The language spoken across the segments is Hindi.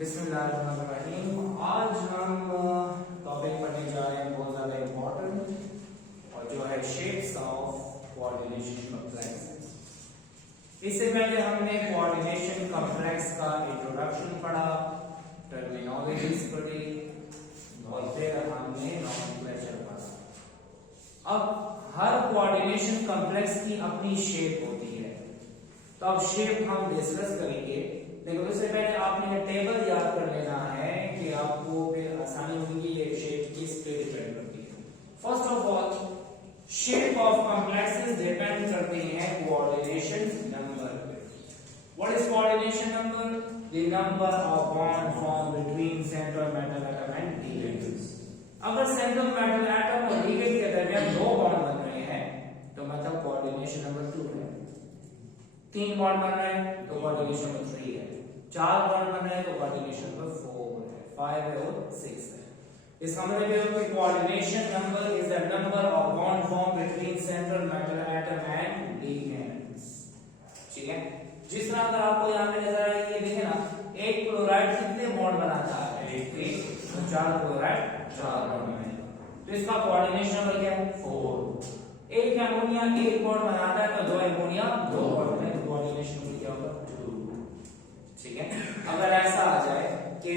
बिस्मिल्लाहिर्रहमानिर्रहीम। आज हम टॉपिक पढ़ने जा रहे हैं बहुत ज्यादा इम्पोर्टेंट और जो है शेप्स ऑफ कोऑर्डिनेशन कॉम्प्लेक्स। इससे पहले हमने कोऑर्डिनेशन कॉम्प्लेक्स का इंट्रोडक्शन पढ़ा, टर्मिनोलॉजीज पढ़ी और फिर हमने नॉमेनक्लेचर पढ़ा। अब हर कोऑर्डिनेशन कॉम्प्लेक्स की अपनी शेप होती है, तो अब शेप हम डिस्कस करेंगे। देखो, इससे पहले आपने टेबल याद कर लेना है कि आपको फिर आसानी होगी ये शेप किस पे डिपेंड करती है। First of all, shape of complexes depend करते हैं कोऑर्डिनेशन नंबर पे। What is coordination number? The number of bond form between central metal atom and ligands. अगर सेंट्रल मेटल एटम और लिगेंड के दरमियान दो बॉन्ड बन रहे हैं तो मतलब कोऑर्डिनेशन नंबर 2 है। 3 बॉन्ड बन रहे हैं तो कोऑर्डिनेशन नंबर 3 है। 4 बॉन्ड बन रहे हैं तो कोऑर्डिनेशन नंबर 4 है, 5 है और 6 है। इसका मतलब है कि coordination number is the number of bond form between central metal atom and ligands. ठीक है, जिस तरह अगर आपको यहां पे नजर आए, ये देखें ना, एक क्लोराइड कितने बॉन्ड बनाता है? एक, 4 क्लोराइड 4 बॉन्ड बनाएगा, तो इसका कोऑर्डिनेशन नंबर क्या है? 4। एक अमोनिया एक बॉन्ड बनाता है तो 2 अमोनिया 2 बॉन्ड बनाए तो कोऑर्डिनेशन नंबर क्या होगा? 2। ठीक है, अगर ऐसा आ जाए कि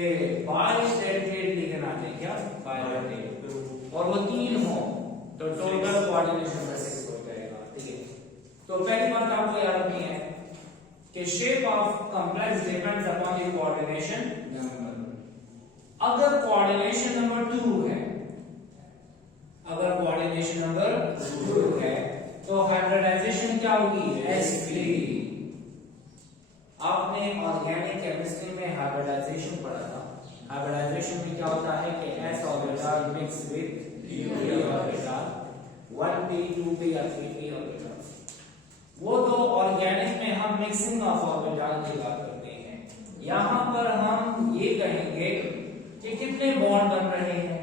बाइस्टेटेड लिखना है, क्या बाइस्टेटेड, और वो 3 हो तो टोटल कोऑर्डिनेशन नंबर 6 हो जाएगा। ठीक है, तो पहली बात आपको याद रखनी है कि shape of complex depends upon the coordination number. अगर कोऑर्डिनेशन नंबर 2 है, अगर कोऑर्डिनेशन नंबर 2 है तो हाइब्रिडाइजेशन क्या होगी? sp। आपने ऑर्गेनिक केमिस्ट्री में हाइब्रिडाइजेशन पढ़ा था। हाइब्रिडाइजेशन में क्या होता है कि s orbital mix with p orbital, 1p 2p या 3p ऑर्बिटल। वो तो ऑर्गेनिक में हम मिक्सिंग ऑफ ऑर्बिटल की बात करते हैं। यहां पर हम ये कहेंगे कि कितने बॉन्ड बन रहे हैं।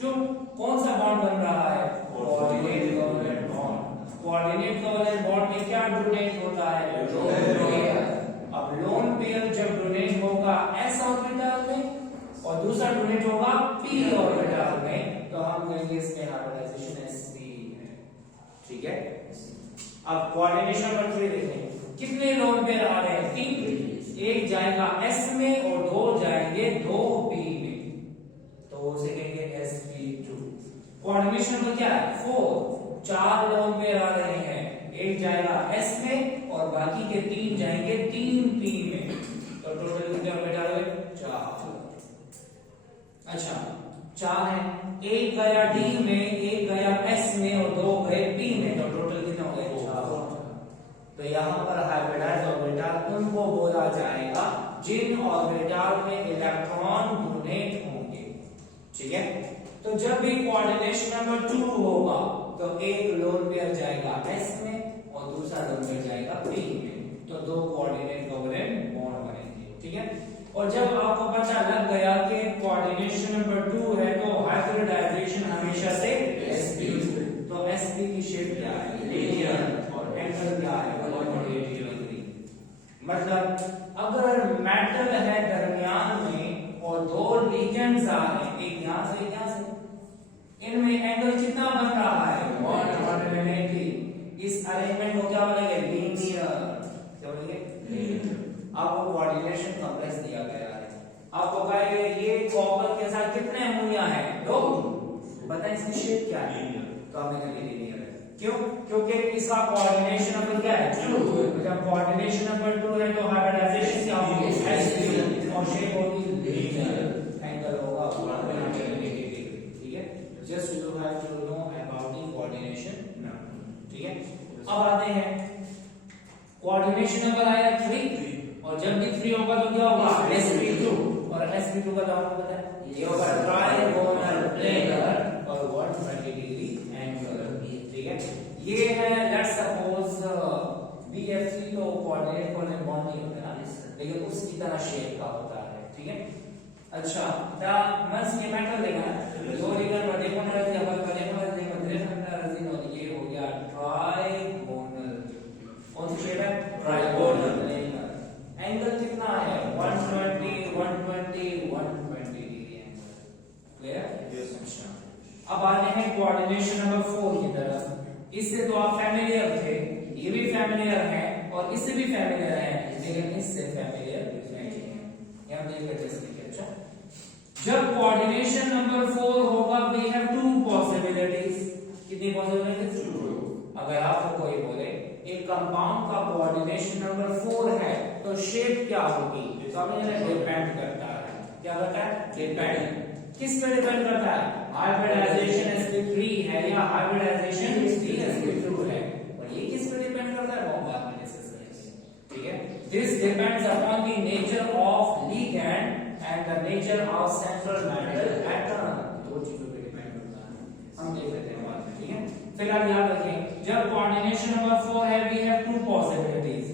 जो कौन सा बॉन्ड बन रहा है? Coordinate covalent bond. Coordinate covalent bond में क्या डोनेट होता है? Lone pair. अब लोन पेयर जब डोनेट होगा s ऑर्बिटल में और दूसरा डोनेट होगा p ऑर्बिटल में, तो हम कहेंगे इसमें हाइब्रिडाइजेशन sp है। ठीक है, अब कोऑर्डिनेशन नंबर 3 देखें, कितने लोन पेयर आ रहे हैं? 3। एक जाएगा s में और 2 जाएंगे 2p में, तो उसे कहेंगे sp2। कोऑर्डिनेशन नंबर क्या है? 4। 4 लोन पेयर आ रहे हैं, एक जाएगा s में और बाकी के 3 जाएंगे 3p में, तो टोटल कितने ऑर्बिटल हुए? 4। अच्छा, 4 है, एक गया d में, एक गया s में और 2 गए p में, तो टोटल कितने हो गए? 4। तो यहां पर हाइब्रिडाइज्ड ऑर्बिटल उनको बोला जाएगा जिन ऑर्बिटल में इलेक्ट्रॉन डोनेट होंगे। ठीक है, तो जब भी कोऑर्डिनेशन नंबर 2 होगा तो एक लोन पेयर जाएगा s में और दूसरा लोन पेयर जाएगा p में, तो 2 कोऑर्डिनेट कोवैलेंट बॉन्ड बनेंगे। ठीक है, और जब आपको पता लग गया कि कोऑर्डिनेशन नंबर 2 है तो हाइब्रिडाइजेशन हमेशा से sp, तो sp की शेप क्या है? लिनियर, और एंगल क्या है? 180 डिग्री। मतलब अगर मेटल है दरमियान में और 2 लिगेंड्स आ रहे हैं, एक यहां से एक यहां से, इनमें एंगल कितना बन रहा है? 180। इस अरेंजमेंट को क्या बोलेंगे? लीनियर। क्या बोलेंगे? आपको कोऑर्डिनेशन कॉम्प्लेक्स दिया गया है, आपको कहेंगे ये कॉपर के साथ कितने अमोनिया है? 2। बताएं इसकी शेप क्या है? तो आपने कहा लीनियर है। क्यों? क्योंकि इसका कोऑर्डिनेशन नंबर क्या है? 2। जब कोऑर्डिनेशन नंबर 2 है तो हाइब्रिडाइजेशन क्या होगी? sp, और शेप होगी लीनियर, एंगल होगा 180 डिग्री। ठीक है, just you have to know about the coordination number. ठीक है, अब आते हैं कोऑर्डिनेशन नंबर आया 3, और जब भी 3 होगा तो क्या होगा? sp2, और sp2 का नाम पता है, ये होगा ट्राइगोनल प्लेनर और 120 डिग्री एंगल। ठीक है, ये है लेट्स सपोज BF3, तो कोऑर्डिनेट कोवैलेंट बॉन्ड नहीं होता ना, लेकिन उसकी तरह शेप का होता है। ठीक है, अच्छा, दा मस के मेटल लेगा दो लिगेंड और देखो ना, जब अपन देखो ना, देखो रेजिन, और ये हो गया ट्राइगोनल। कौन सी शेप है? Trigonal planar. एंगल कितना है? 120, 120 अब आने हैं कोऑर्डिनेशन नंबर 4 की तरफ। इससे तो आप फैमिलियर थे, ये भी फैमिलियर है और इससे भी फैमिलियर है, लेकिन इससे फैमिलियर नहीं है। यहां देख लेते हैं इसमें क्या। जब कोऑर्डिनेशन नंबर 4 होगा वी हैव टू पॉसिबिलिटीज। कितनी पॉसिबिलिटीज? अगर आपको कोई बोले एक कंपाउंड का कोऑर्डिनेशन नंबर 4 है तो शेप क्या होगी, तो हमें डिपेंड करता है। क्या करता है? डिपेंड। किस पे डिपेंड करता है? हाइब्रिडाइजेशन sp3 है या हाइब्रिडाइजेशन sp2 है, और ये किस पे डिपेंड करता है वो बाद में डिस्कस करेंगे। ठीक है, this depends upon the nature of ligand and the nature of central matter atom. दो चीजों पे डिपेंड करता है, हम देख लेते हैं बाद में। ठीक है, फिलहाल याद रखें जब कोऑर्डिनेशन नंबर 4 है वी हैव टू पॉसिबिलिटीज।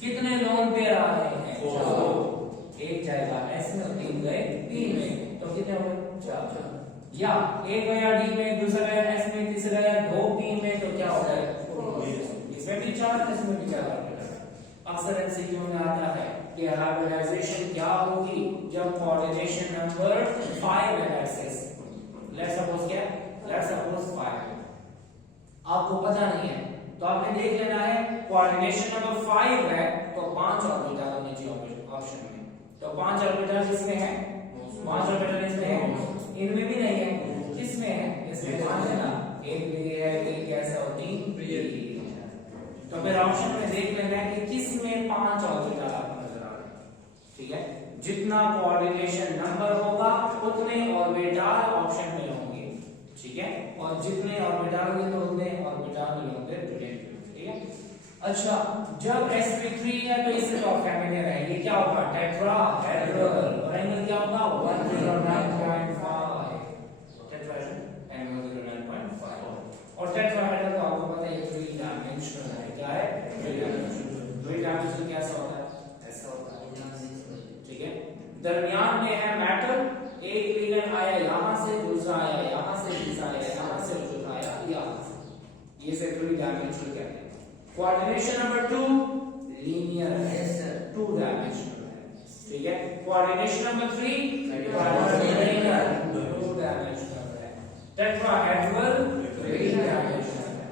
कितने लोन पेयर आ रहे हैं? 4। एक जाएगा s में, 3 गए p में, तो कितने हो गए? 4। या एक गया d में, दूसरा गया s में, तीसरा गया 2p में, तो क्या हो गया? 4। इसमें भी 4, इसमें भी 4। अक्सर एमसीक्यू में आता है कि हाइब्रिडाइजेशन क्या होगी जब कोऑर्डिनेशन नंबर 5 है। लेट्स सपोज क्या? Let's suppose 5। आपको पता नहीं है तो आपने देख लेना है कोऑर्डिनेशन नंबर 5 है तो 5 ऑर्बिटल होने चाहिए ऑप्शन में। तो 5 ऑर्बिटल किसमें है? 5 ऑर्बिटल इसमें है, इनमें भी नहीं है। किसमें है? इसमें 5 है ना, एक भी है, एक कैसे और 3 भी है। तो फिर ऑप्शन में देख लेना है कि किसमें 5 ऑर्बिटल आपको नजर आ रहे हैं। ठीक है, जितना कोऑर्डिनेशन नंबर होगा उतने ऑर्बिटल ऑप्शन में होंगे। ठीक है, और जितने ऑर्बिटल होंगे तो उतने ऑर्बिटल होंगे प्रेजेंट। ठीक है, अच्छा जब sp3 है तो इससे तो फैमिलियर है, ये क्या होगा? टेट्राहेड्रल। और एंगल क्या होगा? 109.5 टेट्राहेड्रल, एंगल 109.5। और टेट्राहेड्रल तो आपको पता है ये 3 डायमेंशनल है। क्या है? 3 डायमेंशनल। 3 डायमेंशनल कैसा होता है? ऐसा होता है। ठीक है, दरमियान में है मेटल, एक लिगेंड आया यहां से, दूसरा आया यहां से, तीसरा आया यहां से, चौथा आया यहां से। ये से 3 डायमेंशनल कहते हैं। कोऑर्डिनेशन नंबर 2 लीनियर है, 2 डायमेंशनल है। ठीक है, कोऑर्डिनेशन नंबर 3 प्लेनर, 2 डायमेंशनल है। टेट्राहेड्रल 3 डायमेंशनल है,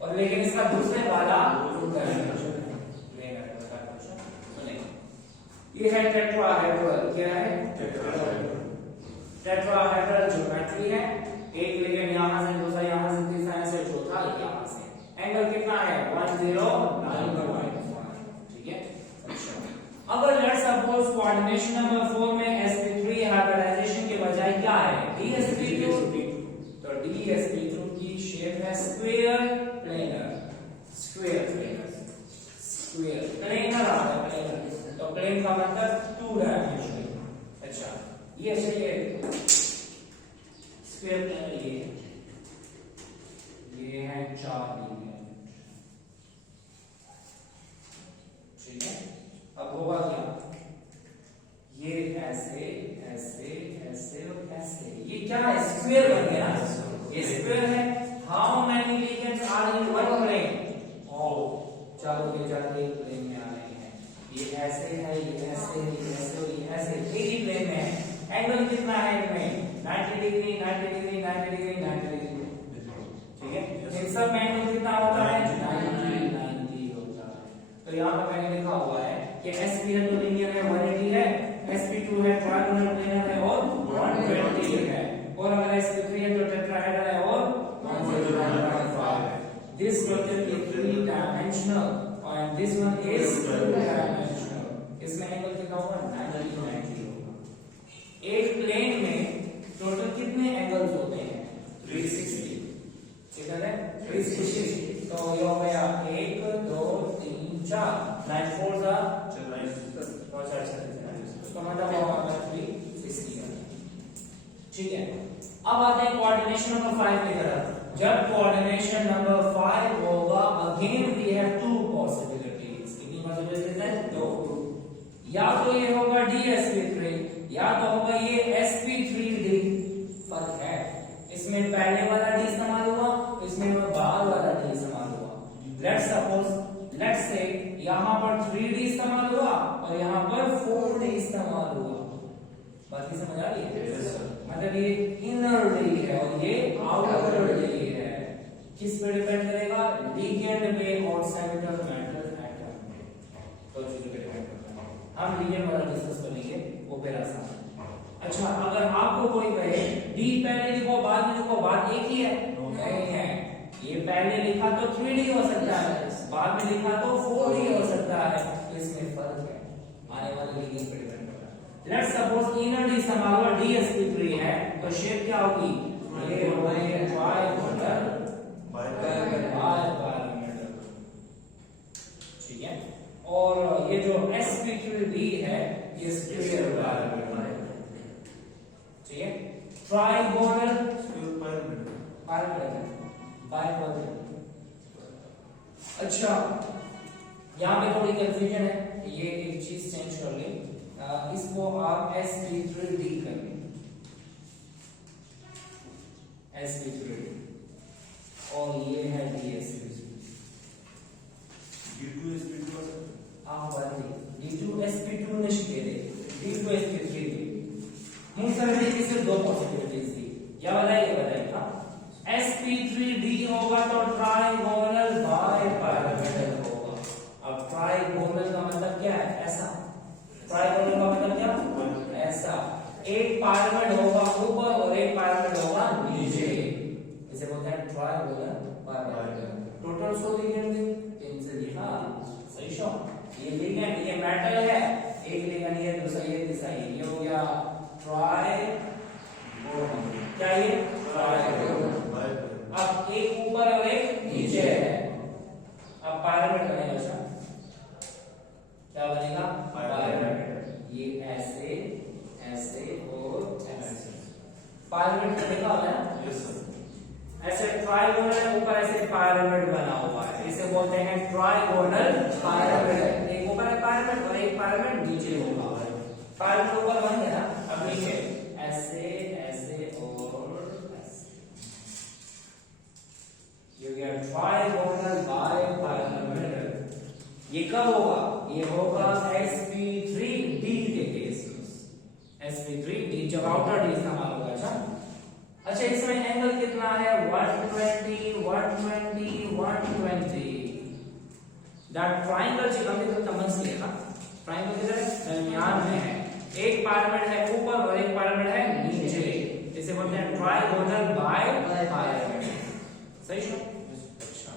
और लेकिन इसका दूसरे वाला 2 डायमेंशनल है। प्लेनर का क्वेश्चन सुनिए, ये है टेट्राहेड्रल। क्या है? टेट्राहेड्रल ज्योमेट्री है, एक लिगेंड यहां से, दूसरा यहां से, तीसरा से, चौथा यहां से। एंगल कितना है? 109.5। ठीक है, अच्छा अगर लेट्स सपोज कोऑर्डिनेशन नंबर 4 में sp3 हाइब्रिडाइजेशन के बजाय क्या है? dsp2। तो dsp2 की शेप है square planar. Square planar, square planar आ रहा है, प्लेनर। तो प्लेन का मतलब 2 डायमेंशनल। अच्छा ये चाहिए स्क्वायर प्लेनर, ये है 4 लिगेंड। ठीक है, अब होगा क्या? ये ऐसे ऐसे ऐसे और ऐसे, ये क्या है? स्क्वायर बन गया। ये स्क्वायर है। How many ligands are in one plane? चारों के चारों एक प्लेन में आ रहे हैं। ये ऐसे है, ये ऐसे है, ये ऐसे और ये ऐसे, एक ही प्लेन में है। एंगल कितना है इनमें? 90 डिग्री, 90 डिग्री, 90 डिग्री, 90 डिग्री। ठीक है, इन सब में एंगल कितना होता है? 90 होता है। तो यहाँ पे मैंने लिखा हुआ है कि sp है तो लीनियर है 180 है, sp2 है ट्रायंगुलर प्लेनर है और 120 है, और अगर sp3 है तो टेट्राहेड्रल है और 109.5 है। This total is 3 dimensional and this one is 2 dimensional. इसमें एंगल कितना होगा? 90 होगा। एक प्लेन में टोटल कितने एंगल्स होते हैं? 360। ठीक है, 360। तो ये हो गया 1 2 3 4, 9 4 जा 4 तो मतलब होगा 360। ठीक है, अब आते हैं कोऑर्डिनेशन नंबर 5 की तरफ। जब कोऑर्डिनेशन नंबर 5 होगा अगेन वी हैव 2 पॉसिबिलिटीज। कितनी पॉसिबिलिटीज है? 2। या तो ये होगा dsp3 या तो होगा ये sp3d। फर्क है, इसमें पहले वाला d इस्तेमाल हुआ, इसमें बाद वाला d इस्तेमाल हुआ। लेट्स से यहां पर 3d इस्तेमाल हुआ और यहां पर 4d इस्तेमाल हुआ। बात की समझ आ रही है? Yes, sir. मतलब ये इनर डी है और ये आउटर डी है। किस पे डिपेंड करेगा? लिगेंड पे और सेंटर मेटल एटम पे। तो चीजों पे डिपेंड करता है। हम लिगेंड वाला डिस्कस करेंगे, वो फिर आसान है। अच्छा, अगर आपको कोई कहे डी पहले लिखो बाद में लिखो, बात एक ही है? नहीं है। ये पहले लिखा तो 3D हो सकता है, बाद में लिखा तो 4D हो सकता है, तो इसमें फर्क है। आने वाले लिगेंड पे डिपेंड करता है। लेट्स सपोज इनर डी हमारा DsP3 है, तो शेप क्या होगी? ये होगी ट्राइगोनल बाइपैरामीटर। ठीक है। और ये जो sp3d है ये स्क्वायर पैरामीटर है। ठीक है। ट्राइगोनल बाइपैरामीटर। अच्छा, यहाँ पे थोड़ी कंफ्यूजन है, ये एक चीज चेंज कर ले, इसको आप sp3d कर लें, sp3d, और ये है DsP3। D2sp2 निष्क्रिय, D2sp3 मुझे समझने की सिर्फ दो पॉसिबिलिटीज थी, या बताइए sp3d होगा तो ट्राइगोनल बाइपैरामीटर होगा। अब ट्राइगोनल का मतलब क्या है? ऐसा। ट्राइगोनल का मतलब क्या? ऐसा। एक पिरामिड होगा ऊपर और एक पिरामिड होगा नीचे, इसे बोलते हैं ट्राइगोनल बाइपैरामीटर। टोटल 100 लिगेंड थे, इनसे लिखा सही शॉट। ये लिगेंड, ये मेटल है, एक लिगेंड ये, दूसरा ये, तीसरा ये हो गया ट्राइगोनल। क्या ये? ट्राइगोनल। अब एक ऊपर और एक नीचे है, अब पिरामिड बनेगा। क्या बनेगा? पिरामिड। ये ऐसे ऐसे और ऐसे पिरामिड बनेगा ना? Yes sir. ऐसे ट्राइगोनल है, ऊपर ऐसे पिरामिड बना हुआ है, इसे बोलते हैं ट्राइगोनल पिरामिड। एक ऊपर है पिरामिड और एक पिरामिड नीचे होगा। पिरामिड ऊपर बन गया, अब नीचे ऐसे ऐसे और ऐसे, ये गया ट्राइगोनल बाइपैरामीटर। ये कब होगा? ये होगा sp3d के केस में। sp3d जब आउटर डी इस्तेमाल होगा। अच्छा, इसमें एंगल कितना है? 120 120 120। दैट ट्रायंगल जी हमने तो समझ लिया ना, ट्रायंगल किधर है? दरमियान में है। एक पिरामिड है ऊपर और एक पिरामिड है नीचे, इसे बोलते हैं ट्राइगोनल बाइपैरामीटर। सही है? अच्छा,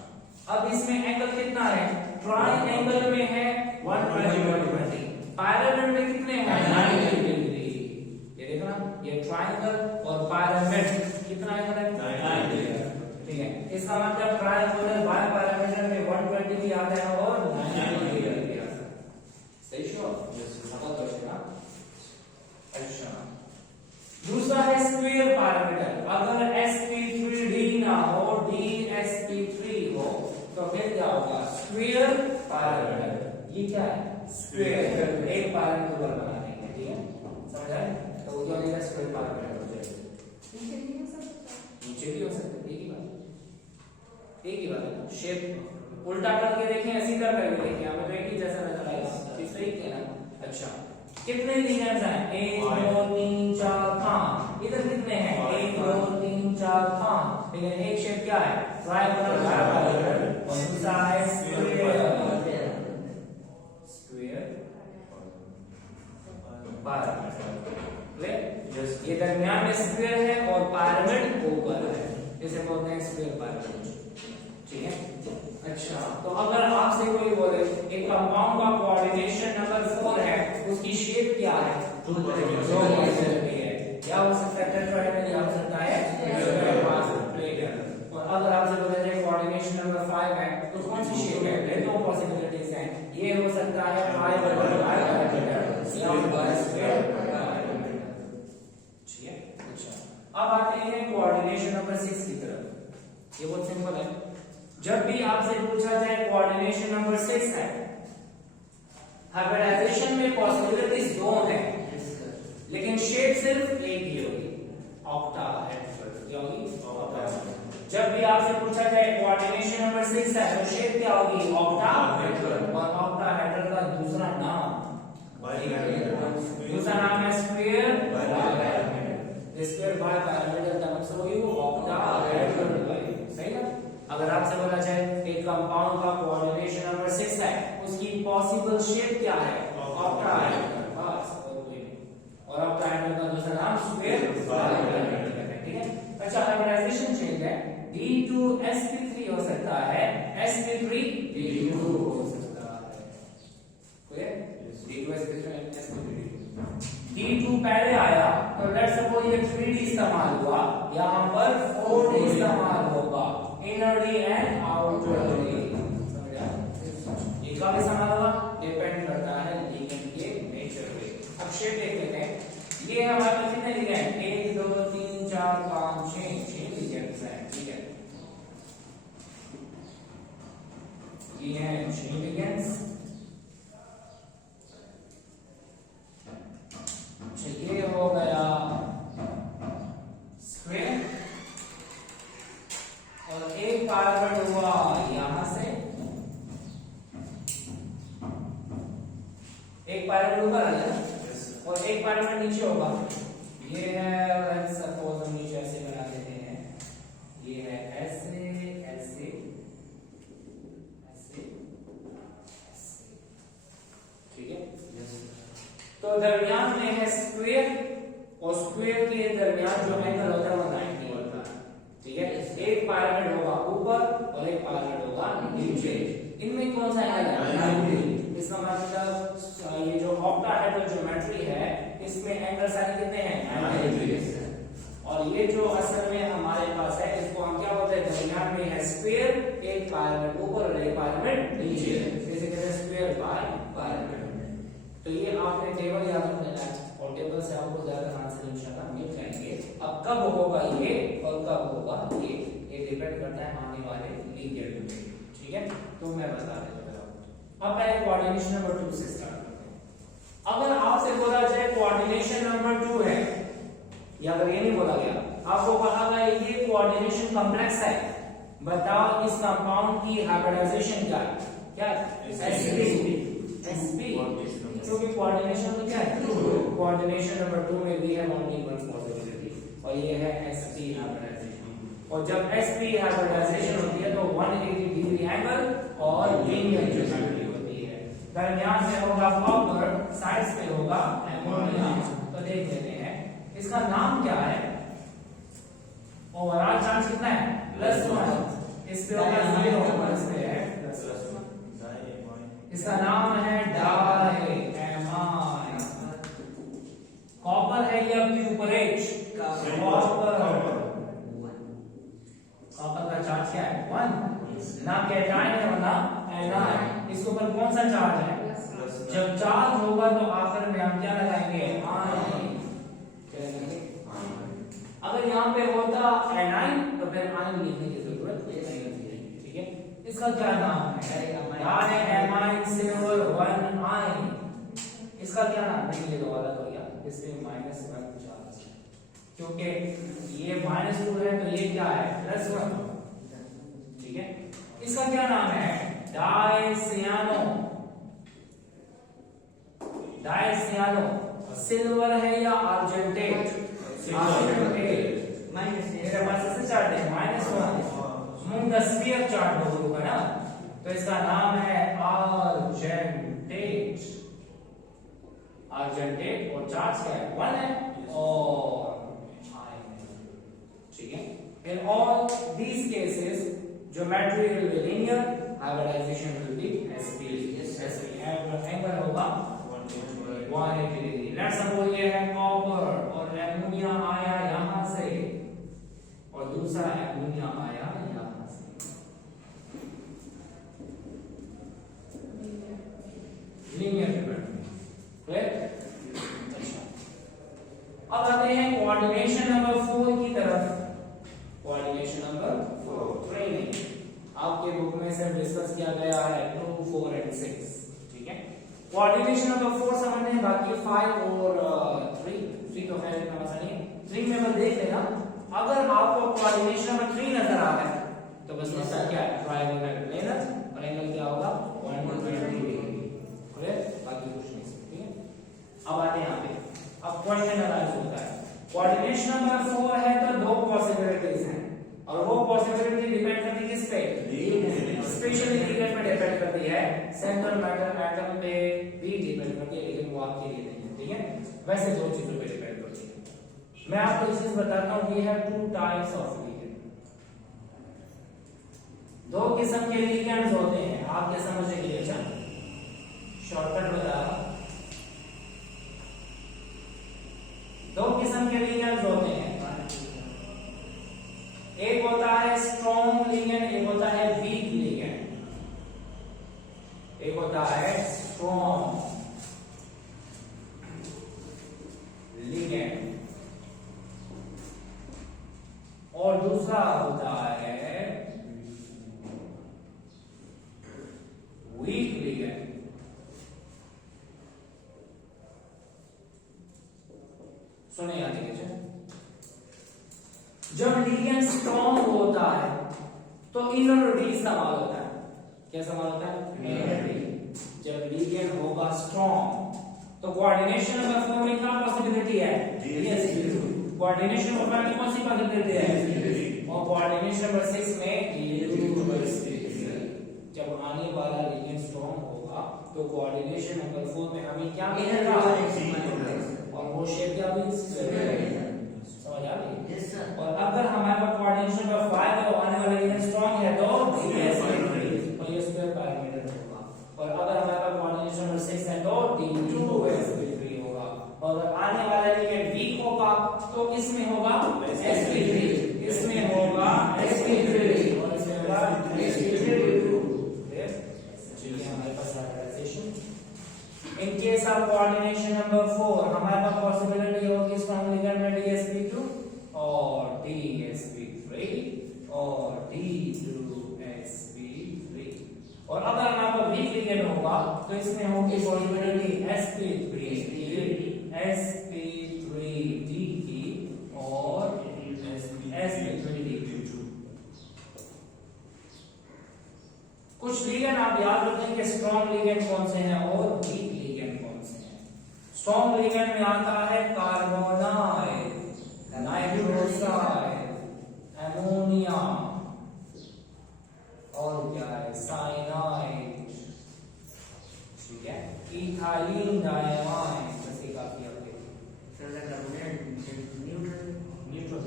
अब इसमें एंगल कितना है? ट्रायंगल में है 120 120, पिरामिड में कितने हैं? 90 डिग्री। ये देखो ना, ये ट्रायंगल और पिरामिड कितना एंगल है? 90 डिग्री। ठीक है, इसका मतलब ट्रायंगुलर बाइपैरामीटर में 120 भी आता है और 90 डिग्री भी आता है। सही श्योर? Yes sir. बहुत अच्छा। अच्छा, दूसरा है स्क्वायर पैरामीटर। अगर sp3d ना हो, dsp3 हो, तो फिर क्या होगा? Square parameter. ये क्या है? स्क्वायर। एक पैरामीटर ऊपर बना देंगे। ठीक है, समझ आए? तो वो जो है स्क्वायर पैरामीटर हो जाएगा। नीचे भी हो सकता है, एक ही बात है। शेप उल्टा करके देखें, सीधा करके देखें, हमें तो एक ही जैसा नजर आएगा। ठीक है ना? अच्छा, कितने लिगेंड्स हैं? 1 2 3 4 5। इधर कितने हैं? 1 2 3 4 5। लेकिन एक शेप क्या है? ट्रायंगुलर पैरामीटर, और दूसरा है स्क्वायर पैरामीटर। ये दरमियान में स्क्वायर है और पिरामिड ऊपर है, इसे बोलते हैं स्क्वायर पैरामीटर। ठीक है? अच्छा, तो अगर आपसे कोई बोले एक कंपाउंड का कोऑर्डिनेशन नंबर 4 है, उसकी शेप क्या है? 2 है, या हो सकता है टेट्राहेड्रल, या हो सकता है टेट्राहेड्रल। और अगर आपसे बोले जाए कोऑर्डिनेशन नंबर 5 है, तो कौन सी शेप है? दो पॉसिबिलिटीज हैं, ये हो सकता है ट्रायंगुलर बाइपैरामीटर या स्क्वायर पैरामीटर। ठीक है? अच्छा, अब आते हैं कोऑर्डिनेशन नंबर 6 की तरफ। ये बहुत सिंपल है। जब भी आपसे पूछा जाए कोऑर्डिनेशन नंबर 6 है, हाइब्रिडाइजेशन में पॉसिबिलिटीज 2 हैं, लेकिन शेप सिर्फ एक ही होगी, ऑक्टाहेड्रल। क्या होगी? ऑक्टाहेड्रल। जब भी आपसे पूछा जाए कोऑर्डिनेशन नंबर 6 है, तो शेप क्या होगी? ऑक्टाहेड्रल। और ऑक्टाहेड्रल का दूसरा नाम, दूसरा नाम है स्क्वायर अगर आपसे बोला जाए एक कंपाउंड का कोऑर्डिनेशन नंबर 6 है, उसकी पॉसिबल शेप क्या है? ऑक्टाहेड्रल, बस और कोई नहीं। और ऑक्टाहेड्रल का दूसरा नाम स्क्वायर पैरामीटर है, ठीक है। अच्छा, हाइब्रिडाइजेशन चेंज है, D2sp3 हो सकता है, sp3 D2 हो सकता है, क्लियर? D2sp3 sp3 D2 पहले आया तो लेट्स सपोज ये 3D इस्तेमाल हुआ, यहाँ पर 4D इस्तेमाल होगा, inner D and outer D. ये कब इस्तेमाल होगा? डिपेंड करता है लिगेंड के नेचर पे। अब शेप देख लेते हैं, ये है हमारे पास कितने लिगेंड? 1 2 3 4 5 6 लिगेंड्स हैं, ठीक है। ये हैं 6 लिगेंड्स। ये हो गया स्क्वायर और एक कार्बन हुआ यहां से, एक पायरल ऊपर आ गया और एक पायरल नीचे होगा। ये है, लेट्स सपोज हम नीचे ऐसे बना देते हैं, ये है ऐसे ऐसे ऐसे ऐसे, ठीक है। तो दरमियान में है स्क्वायर और स्क्वायर के दरमियान जो एंगल होता है वो 90 होता है, ठीक है। एक पिरामिड होगा ऊपर और एक पिरामिड होगा नीचे, इनमें कौन सा एंगल है? 90। इसका मतलब ये जो ऑक्टाहेड्रल ज्योमेट्री है इसमें एंगल सारे कितने हैं? 90। और ये जो असल में हमारे पास है इसको हम क्या बोलते हैं? दरमियान में है स्क्वायर, एक पिरामिड ऊपर और एक पिरामिड नीचे, जैसे कहते हैं स्क्वायर बाय पिरामिड। तो ये आपने टेबल याद रख लेना है और टेबल से आपको ज्यादा आंसर इंशाल्लाह मिल जाएंगे। अब कब होगा ये और कब होगा ये डिपेंड करता है आने वाले लीनियर पे, ठीक है। तो मैं बता देता हूं। अब पहले कोऑर्डिनेशन नंबर 2 से स्टार्ट करते हैं। अगर आपसे बोला जाए कोऑर्डिनेशन नंबर 2 है, या अगर ये नहीं बोला गया, आपको कहा गया ये कोऑर्डिनेशन कॉम्प्लेक्स है, बताओ इस कंपाउंड की हाइब्रिडाइजेशन क्या है? क्या? sp क्योंकि कोऑर्डिनेशन में क्या है? कोऑर्डिनेशन नंबर 2 में भी है ओनली वन पॉसिबिलिटी और ये है sp हाइब्रिडाइजेशन। और जब sp हाइब्रिडाइजेशन होती है तो 180 डिग्री एंगल और लीनियर ज्योमेट्री होती है। दरमियान में होगा कॉपर, साइड्स पे होगा एमोनिया। तो देख लेते हैं इसका नाम क्या है। ओवरऑल चार्ज कितना है? +1। इस पे होगा 0 और इस पे है +1। इसका नाम है डाइएमाइन। कॉपर है या क्यूपरेट? कॉपर। कॉपर का चार्ज क्या है? 1। ना कैटायन है ना एनायन। इसके ऊपर कौन सा चार्ज है? जब चार्ज होगा तो आखिर में हम क्या लगाएंगे? आयन। अगर यहाँ पे होता एनायन तो फिर आयन लिखने की जरूरत नहीं होती, ठीक है। इसका क्या नाम है? Diamine silver 1 ion. इसका क्या नाम है? ये गलत हो गया, इसमें -1 चार्ज, क्योंकि ये -2 है तो ये क्या है? +1, ठीक है। इसका क्या नाम है? डाइसियानो। डाइसियानो सिल्वर है या आर्जेंटेट? आर्जेंटेट। मेरे पास ऐसे चार्ट है -1 मून द स्फीयर चार्ट होगा ना, तो इसका नाम है आर्जेंटेट। आर्जेंटेट और चार्ज क्या है? 1 है और आयन, ठीक है। In all these cases, geometry will be linear, hybridization will be sp. Angle होगा 180 डिग्री। लेट्स सपोज ये है कॉपर और एमोनिया आया यहां से और दूसरा एमोनिया आया यहां से। Linear geometry, clear? अब आते हैं कोऑर्डिनेशन नंबर 4 की तरफ। कोऑर्डिनेशन नंबर 4 ट्रेनिंग आपके बुक में से डिस्कस किया गया है 2, 4 और 6, ठीक है। कोऑर्डिनेशन नंबर 4 समझने बाकी 5 और 3 तो खैर इतना मसला नहीं। 3 में बस देख लेना, अगर आपको कोऑर्डिनेशन नंबर 3 नजर आ रहा है तो बस मसला क्या है? ट्रायंगल का प्लेनर और एंगल क्या होगा? 120 डिग्री, क्लियर? बाकी कुछ नहीं, ठीक है। अब आते हैं यहां पे, अब क्वेश्चन एनालाइज होता है। कोऑर्डिनेशन नंबर 4 है तो दो पॉसिबिलिटीज हैं, और वो पॉसिबिलिटी डिपेंड करती है किस पे? स्पेशली लिगेंड पे डिपेंड करती है, सेंट्रल मैटर एटम पे भी डिपेंड करती है, लेकिन वो आपके लिए नहीं है, ठीक है? वैसे दो चीजों पे डिपेंड करती है। मैं आपको एक चीज बताता हूं, we have two types of ligand. दो किस्म के लिगेंड्स होते हैं, आपके समझने के लिए अच्छा शॉर्टकट बता रहा हूं। दो किस्म के लिगेंड्स होते हैं, एक होता है स्ट्रॉन्ग लिगेंड, एक होता है वीक लिगेंड। एक होता है स्ट्रॉन्ग लिगेंड और दूसरा होता है वीक लिगेंड। सुने याद कीजिए, जब लिगेंड स्ट्रॉन्ग होता है तो इनर डी इस्तेमाल होता है। क्या इस्तेमाल होता है? Inner D. जब लिगेंड होगा स्ट्रॉन्ग तो कोऑर्डिनेशन में फॉर्मिंग का पॉसिबिलिटी है, कोऑर्डिनेशन में फॉर्मिंग कौन सी पॉसिबिलिटी है? और कोऑर्डिनेशन नंबर 6 में जब आने वाला लिगेंड स्ट्रॉन्ग होगा तो कोऑर्डिनेशन नंबर 4 में हमें क्या मिलेगा? और वो शेप क्या भी समझ आ रही है? और अगर हमारे पास कोऑर्डिनेशन नंबर 5 है और आने वाला लिगेंड स्ट्रॉन्ग है तो और ये स्क्वायर पैरामीटर होगा। और अगर हमारे पास कोऑर्डिनेशन नंबर 6 है तो d2sp3 होगा। और अगर आने वाला लिगेंड वीक होगा तो इसमें होगा sp3, इसमें होगा sp3 और इसमें होगा sp3। हमारे पास hybridization in case of coordination number 4 हमारे पास पॉसिबिलिटी होगी स्ट्रॉन्ग लिगेंड में dsp2 और dsp3 और d2sp3। और अगर हमारे पास वीक लिगेंड होगा तो इसमें होगी पॉसिबिलिटी sp3d और sp3d। कुछ लिगेंड आप याद रखें कि स्ट्रॉन्ग लिगेंड कौन से हैं और वीक लिगेंड कौन से हैं। स्ट्रॉन्ग लिगेंड में आता है कार्बोनाइल, नाइट्रोसाइल, अमोनिया और क्या है साइनाइड, ठीक है, इथाइलिन डायमाइन जैसे काफी आपके न्यूट्रल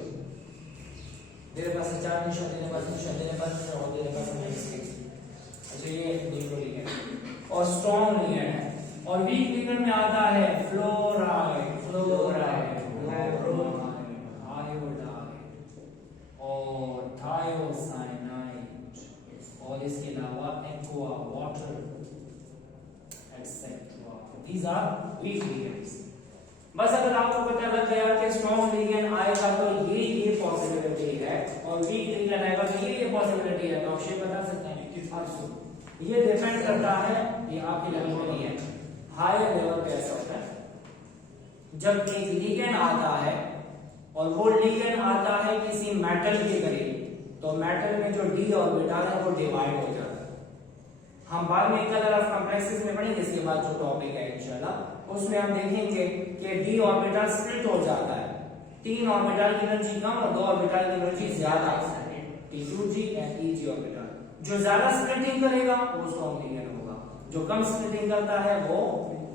तेरे पास 4 निशान, तेरे पास निशान, तेरे पास और तेरे पास -6। अच्छा ये न्यूट्रल लिगेंड और स्ट्रॉन्ग लिगेंड है। और वीक लिगेंड में आता है फ्लोराइड, और थायोसाइनाइड और इसके अलावा aqua water etcetera. These are weak ligands. बस अगर आपको पता लग गया कि स्ट्रॉन्ग लिगेंड आएगा तो ये पॉसिबिलिटी है और वीक लिगेंड आएगा तो ये पॉसिबिलिटी है, तो आप शेप बता सकते हैं किस बात से? ये डिपेंड करता है, ये आपके लेवल में नहीं है, हायर लेवल पे ऐसा होता है जब एक लिगेंड आता है और वो लिगेंड आता है किसी मेटल के करीब, तो मेटल में जो डी ऑर्बिटल है वो डिवाइड हो जाता है। हम बाद में कलर ऑफ कॉम्प्लेक्सेस में पढ़ेंगे, इसके बाद जो टॉपिक है इंशाल्लाह उसमें हम देखेंगे कि डी ऑर्बिटल स्प्लिट हो जाता है, 3 ऑर्बिटल की एनर्जी कम और 2 ऑर्बिटल की एनर्जी ज्यादा, T2g एंड Eg ऑर्बिटल। जो ज्यादा स्प्लिटिंग करेगा वो स्ट्रॉन्ग लिगेंड होगा, जो कम स्प्लिटिंग करता है वो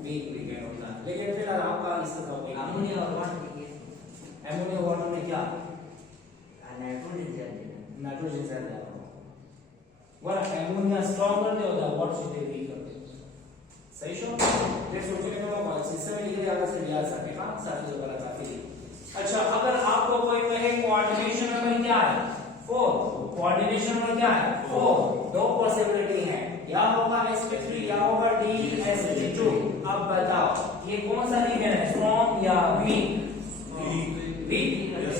वीक लिगेंड होता है। लेकिन फिर आपका इसका टॉपिक अमोनिया और वाटर में क्या नाइट्रोजन ज्यादा है, वरना अमोनिया स्ट्रॉन्ग करते होता है, वाटर से वीक करते हैं। सही शो ये सोचने का बात सिस्टम में ये आगे से याद रखने का साथी जो गलत आती है। अच्छा अगर आपको कोई कहे कोऑर्डिनेशन नंबर क्या है 4, कोऑर्डिनेशन नंबर क्या है 4, दो पॉसिबिलिटी है, या होगा sp3 या होगा dsp2। अब बताओ ये कौन सा लिगेंड है, स्ट्रॉन्ग या weak? Weak yes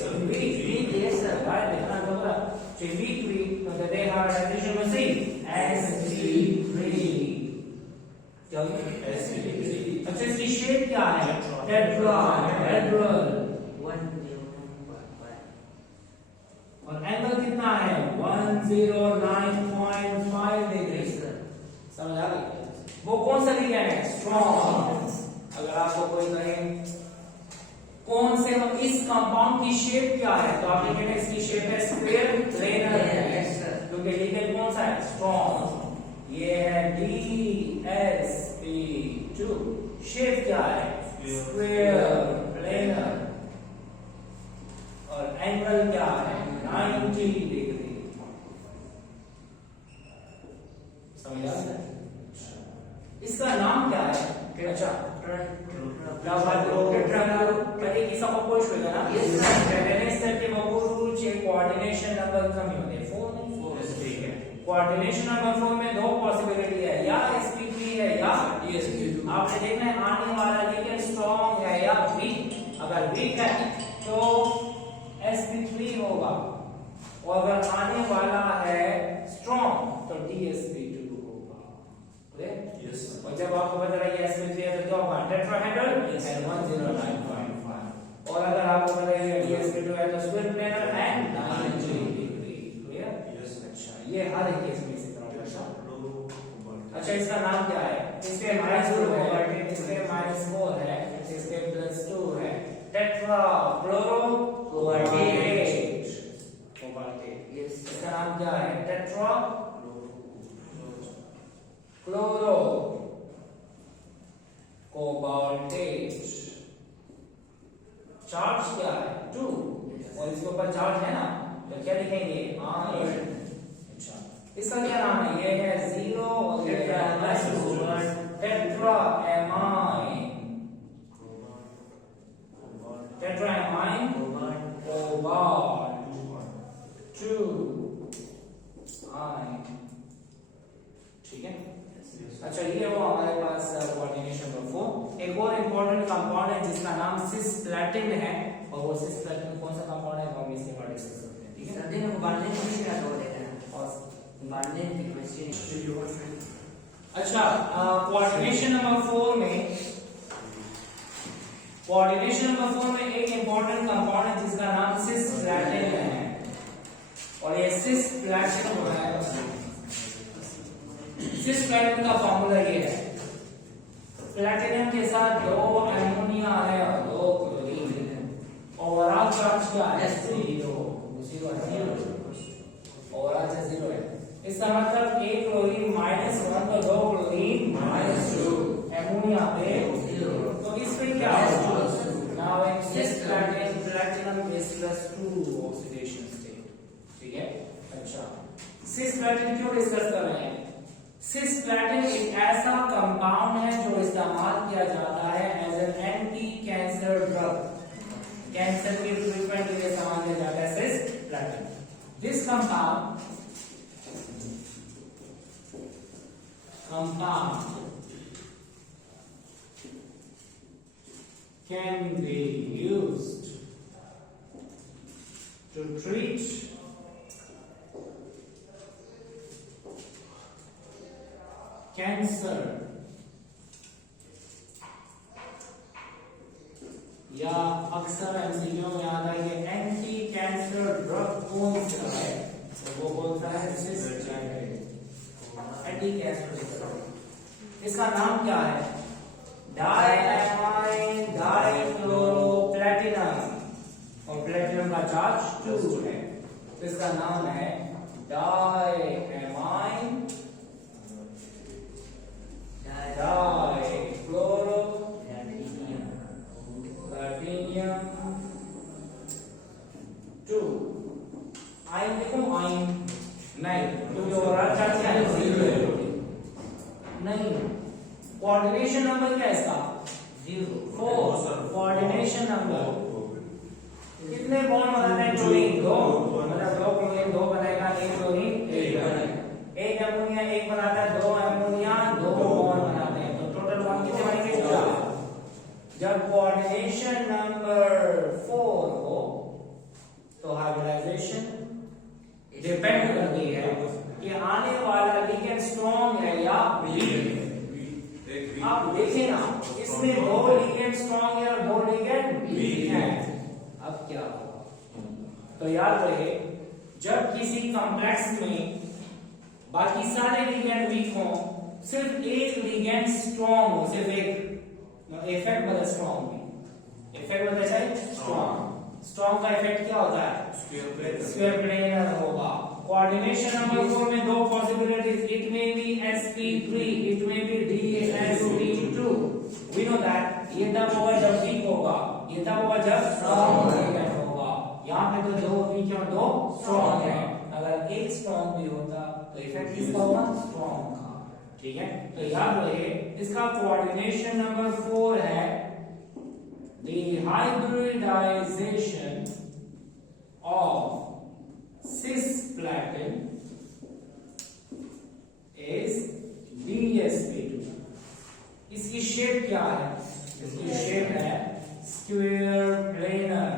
sir, right. देखना तो बड़ा तो वीक तो they have hydrogen machine sp3 क्या sp3। अच्छा इसकी शेप क्या है टेट्राहेड्रल और एंगल कितना है 109.5 डिग्री। समझ आ गई? वो कौन सा लिगेंड है स्ट्रॉन्ग। अगर आपको कोई कहे कौन से इस कंपाउंड की शेप क्या है? तो आप लिखेंगे इसकी शेप है स्क्वायर प्लेनर है, क्योंकि लिगेंड कौन सा है? स्ट्रॉन्ग। ये है DSP2, शेप क्या है? स्क्वायर प्लेनर, और एंगल क्या है? 90 डिग्री। समझ आ गया? इसका नाम क्या है? अच्छा, कोऑर्डिनेशन नंबर कमी होते हैं 4 कोऑर्डिनेशन नंबर 4 में दो पॉसिबिलिटी है, या sp3 है या sp2। आपने देखना है आने वाला लिगेंड स्ट्रॉन्ग है या वीक। अगर वीक है तो sp3 होगा, और अगर आने वाला है स्ट्रॉन्ग तो dsp2 होगा। यस। और जब आपको पता लगे sp3 है तो क्या होगा? Tetrahedral and 109.5। और अगर आपको पता लगे dsp2 है तो square planar and 90 degree. Clear? Yes. अच्छा, ये हर एक केस में इसी तरह होगा। अच्छा, इसका नाम क्या है? इसके -2 है, इसके -4 है, इसके +2 है। Tetra chloro cobaltate. यस। इसका नाम क्या है? Tetra chloro cobaltate. चार्ज क्या है? 2, और इसके ऊपर चार्ज है ना, तो क्या लिखेंगे? आयन। अच्छा, इसका क्या नाम है? ये है 0 और ये है +2, tetra amine. Tetra amine cobalt 2 ion. ठीक है? अच्छा, ये हुआ हमारे पास कोऑर्डिनेशन नंबर 4। एक और इंपॉर्टेंट कंपाउंड है जिसका नाम सिस्प्लैटिन है, और वो सिस्प्लैटिन कौन सा कंपाउंड है वो हम इसके बारे में डिस्कस करते हैं। ठीक है? सर्दी में बांधने की केमिस्ट्री का तो लेते हैं, और बांधने की केमिस्ट्री। अच्छा, कोऑर्डिनेशन नंबर 4 में एक इंपॉर्टेंट कंपाउंड है जिसका नाम सिस्प्लैटिन है, और ये सिस्प्लैटिन जो है, सिस्प्लैटिन का फॉर्मूला ये है, प्लैटिनम के साथ 2 अमोनिया है और 2 क्लोरीन है। ओवरऑल चार्ज क्या है? 0। ओवरऑल चार्ज 0 है। इसका मतलब एक क्लोरीन -1 तो 2 क्लोरीन -2, अमोनिया पे 0। तो इस पे क्या होगा? Now in cisplatin platinum is +2 oxidation state. ठीक है? अच्छा, सिस्प्लैटिन क्यों डिस्कस कर रहे हैं? सिस्प्लैटिन एक ऐसा कंपाउंड है जो इस्तेमाल किया जाता है as an anti cancer drug. Cancer के ट्रीटमेंट के लिए इस्तेमाल किया जाता है cisplatin. This compound can be used to treat cancer, या अक्सर एमसीक्यू में आता है कि एंटी कैंसर ड्रग कौन सा है, तो वो बोलता है सिस्प्लैटिन, एंटी कैंसर ड्रग। इसका नाम क्या है? डायएमाइन डाइक्लोरोप्लैटिनम, और प्लैटिनम का चार्ज 2 है, तो इसका नाम है डायएमाइन डाइक्लोरोप्लैटिनम 2। आयन देखो, आयन नहीं, क्योंकि ओवरऑल चार्ज क्या है? 0 है। नहीं, कोऑर्डिनेशन नंबर क्या है इसका? 4। कोऑर्डिनेशन नंबर कितने बॉन्ड बनाते हैं? क्लोरीन 2, मतलब 2 क्लोरीन 2 बनेगा, 1 क्लोरीन 1 बनेगा। 1 अमोनिया 1 बनाता है, 2 अमोनिया 2 बॉन्ड बनाते हैं, तो टोटल बॉन्ड कितने बनेंगे? 4। जब कोऑर्डिनेशन नंबर 4 हो तो हाइब्रिडाइजेशन डिपेंड करती है कि आने वाला लिगेंड स्ट्रॉन्ग है या वीक। आप देखें ना, इसमें 2 लिगेंड स्ट्रॉन्ग है और 2 लिगेंड वीक है। अब क्या होगा? तो याद रहे, जब किसी कॉम्प्लेक्स में बाकी सारे लिगेंड वीक हो, सिर्फ एक लिगेंड स्ट्रॉन्ग हो, सिर्फ एक, इफेक्ट बदल स्ट्रॉन्ग में, इफेक्ट बदल जाए स्ट्रॉन्ग होता है? स्क्वायर प्लेनर होगा। कोऑर्डिनेशन नंबर 4 में दो possibilities, it may be sp3, it may be dsp2। We know that ये तब होगा जब वीक होगा, ये तब होगा जब स्ट्रॉन्ग होगा। यहाँ पे तो दो वीक और दो स्ट्रॉन्ग है। अगर एक स्ट्रॉन्ग भी होता तो इफेक्ट किसका होगा? स्ट्रॉन्ग का। ठीक है, तो याद रहे इसका कोऑर्डिनेशन नंबर 4 है the hybridization of cisplatin is dsp2। इसकी शेप क्या है? इसकी शेप है square planar,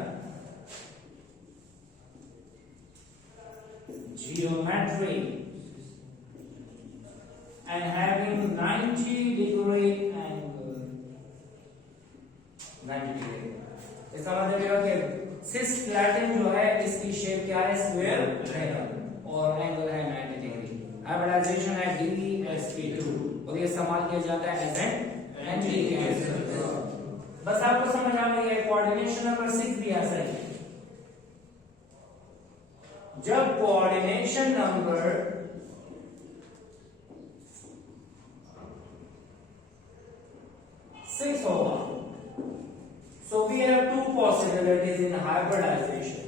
geometry and having 90-degree angle। 90 degree. इसका मतलब ये है कि सिस्प्लैटिन जो है इसकी शेप क्या है? स्क्वायर प्लेनर और एंगल है 90 डिग्री। हाइब्रिडाइजेशन है dsp2 और ये इस्तेमाल किया जाता है एज एन एंटी कैंसर। बस आपको समझ आ गई है। कोऑर्डिनेशन नंबर 6 भी ऐसा ही है। जब कोऑर्डिनेशन नंबर 6 होगा, so we have two possibilities in hybridization।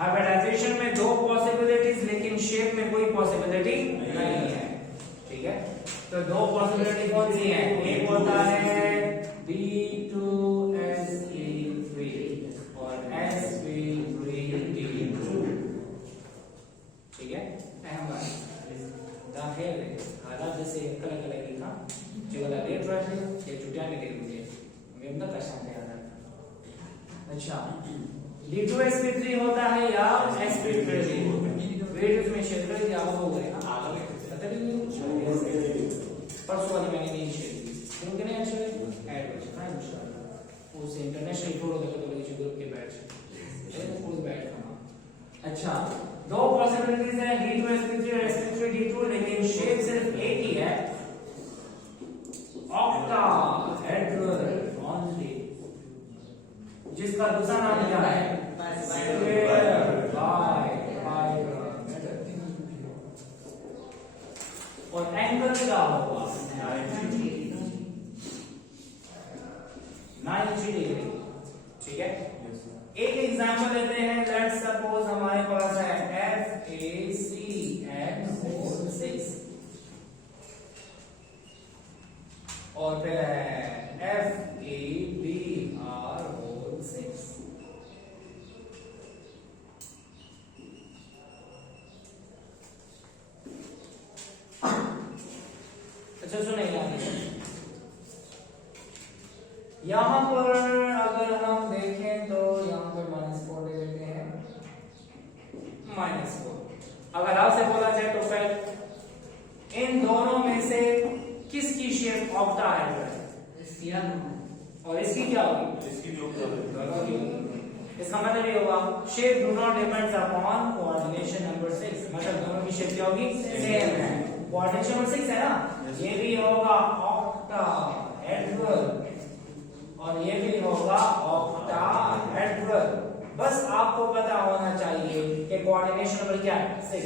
Hybridization में दो पॉसिबिलिटीज, लेकिन शेप में कोई पॉसिबिलिटी नहीं है। ठीक है, तो दो पॉसिबिलिटी कौन सी है? एक होता है B2SE3 और sp3D2। ठीक है, अहम बात दाखिल हालात जैसे कल की था जो वाला रेट रहा है ये छुट्टियां नहीं दे मुझे मैं अपना कष्ट है यार। अच्छा, D2sp3 होता है या sp3 वेट उसमें क्षेत्र क्या होगा ना आगे पता नहीं परसों वाली मैंने नहीं शेयर की क्योंकि नहीं अच्छा ऐड हो चुका है इंशाल्लाह उस इंटरनेशनल फोटो देखो तो लगे ग्रुप के बैच उस बैच का। अच्छा, दो पॉसिबिलिटीज हैं D2sp3 और sp3D2, लेकिन शेप सिर्फ एक ही है, ऑक्टाहेड्रल ओनली, जिसका दूसरा नाम क्या है? स्क्वायर बाइहेड्रल। और एंगल क्या होगा? 90 डिग्री। ठीक है, एक एग्जांपल लेते हैं। लेट्स सपोज हमारे पास है FACN6 और फिर है FABR6। अच्छा सुनिए, यहां पर अगर हम देखें तो यहां पर -4 ले लेते हैं। -4 अगर आपसे बोला जाए तो फिर इन दोनों में से किसकी शेप ऑक्टाहेड्रल है? और इसकी क्या होगी? इसकी भी ऑक्टाहेड्रल। इसका मतलब ये होगा shape do not depends upon coordination number 6, मतलब दोनों की शेप क्या होगी? सेम है। कोऑर्डिनेशन नंबर 6 है ना, ये भी होगा ऑक्टाहेड्रल और ये भी होगा ऑक्टाहेड्रल। बस आपको पता होना चाहिए कि कोऑर्डिनेशन नंबर क्या है? 6।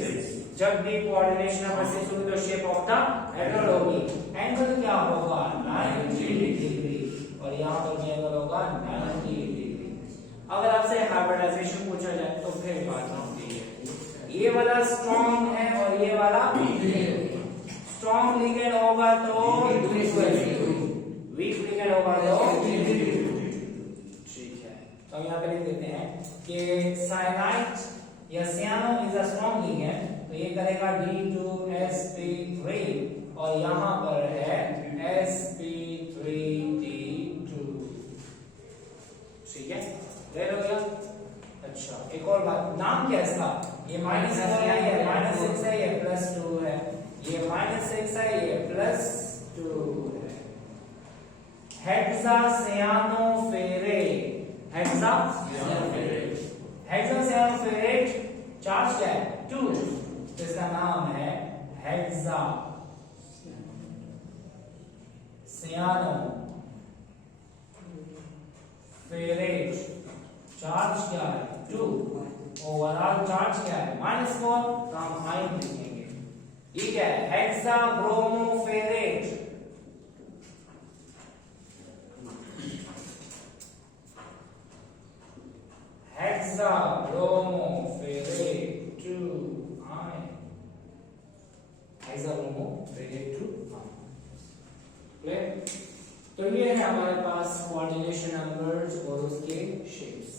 जब भी कोऑर्डिनेशन नंबर 6 होगी तो शेप ऑक्टाहेड्रल होगी। एंगल क्या होगा? 90 डिग्री और यहाँ पर भी एंगल होगा 90 डिग्री। अगर आपसे हाइब्रिडाइजेशन पूछा जाए तो फिर बात होती है, ये वाला स्ट्रॉन्ग है और ये वाला वीक। स्ट्रॉन्ग लिगेंड होगा तो वीक लिगेंड होगा तो ठीक है। तो यहाँ पे लिख देते हैं कि साइनाइड या सियानो इज अ स्ट्रॉन्ग लिगेंड, तो ये करेगा D2sp3 और यहाँ पर है sp3D2। ठीक है, ले लो गया। अच्छा, एक और बात, नाम क्या है इसका? ये -4 है, ये -6 है, ये +2 है, ये -6 है, ये +2 है। हेक्सासियानोफेरेट, हेक्सासियानोफेरेट चार्ज क्या है? 2, इसका नाम है हेक्सा सियानो फेरेट। चार्ज क्या है 2, ओवरऑल चार्ज क्या है -4, तो हम आयन लिखेंगे। ये क्या है हेक्साब्रोमोफेरेट। हेक्साब्रोमोफेरेट 2 आयन, हेक्साब्रोमोफेरेट 2 आयन। क्लियर? तो ये है हमारे पास कोऑर्डिनेशन नंबर्स और उसके शेप्स।